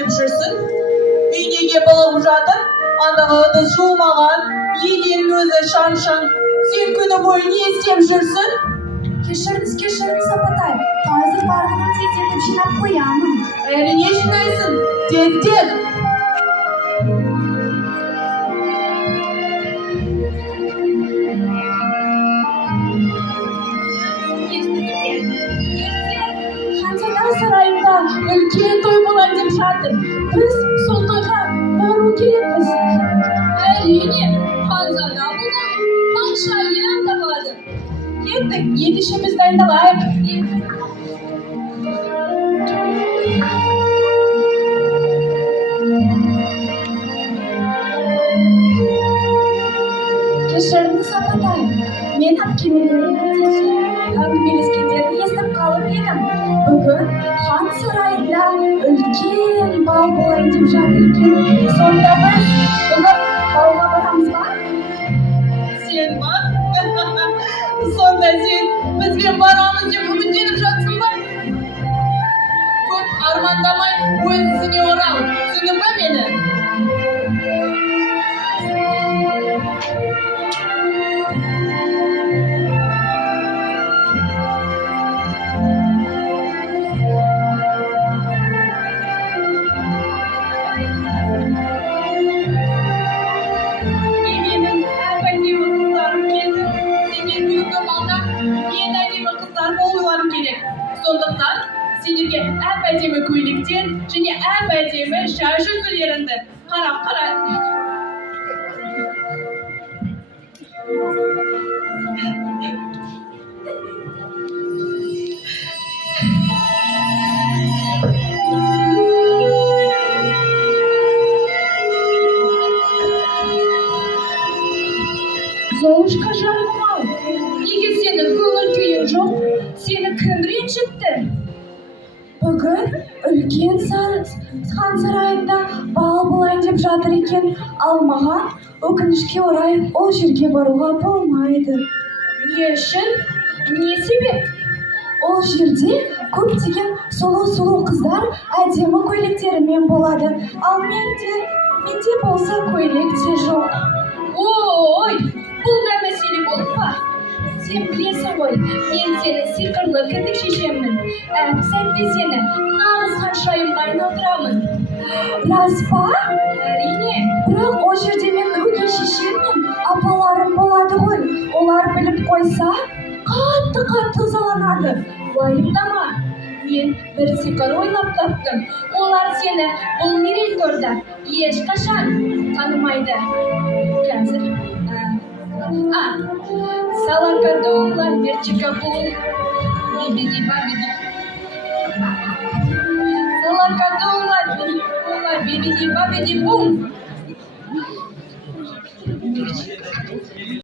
істеп жүрсің? Үйнеге былығып жатыр, андағы ыдыс жуылмаған, еденнің өзі шаң-шаң. Сен күні бойы не істеп жүрсің? Кешіріңіз, апатай. Қазір барлығын тездетіп жинап қоямын. Әрине жинайсың, тездет. Ханзада сарайында үлкен той болайын деп жатыр. Біз сол тойға бару керекпіз. Әрине, ханзада болған қанша ел табады. Ендік ет ішіміз дайындалайық. Кешіріңіз, апатай. Мен әпкемелерімнің әңгімелескендерін естіп қалып едім. Бүгін хан сарайында үлкен бал болайын деп жатыр екен. Сонда біз бүгін балға барамыз ба? Сен ба? Сонда сен бізбен барамыз деп үміттеніп жатсың ба? Көп армандамай өз ісіңе орал. Түсіндің ба мені? Менің әп-әдемі қыздарым келді. Сендер бүгінгі балда ең әдемі қыздар болуларың керек. Сондықтан сендерге әп-әдемі көйлектер және әп-әдемі шаш үлгілеріңді қарап. Золушка жарым-ау, неге сенің көңіл күйің жоқ? Сені кім ренжітті? Бүгін үлкен хан сарайында бал болайын деп жатыр екен. Ал маған өкінішке орай ол жерге баруға болмайды. Не үшін? Не себеп? Ол жерде көптеген сұлу қыздар әдемі көйлектерімен болады. Ал менде болса көйлек те жоқ. Ой, бұл да мәселе болды ба? Сен білесің ғой, мен сені сиқырлы кіндік шешеммін. Әп-сәтте сені нағыз ханшайымға айналдырамын. Рас па? Әрине. Бірақ ол жерде мен өгей шешем мен апаларым болады ғой. Олар біліп қойса, қатты ызаланады. Уайымдама, мен бір сиқыр ойлап таптым. Олар сені бұл мерейторда ешқашан танымайды. Қазір Салакадула, Мерчикабул, Бибиди-бабиди. Салакадула, Бибиди-бабиди-бум.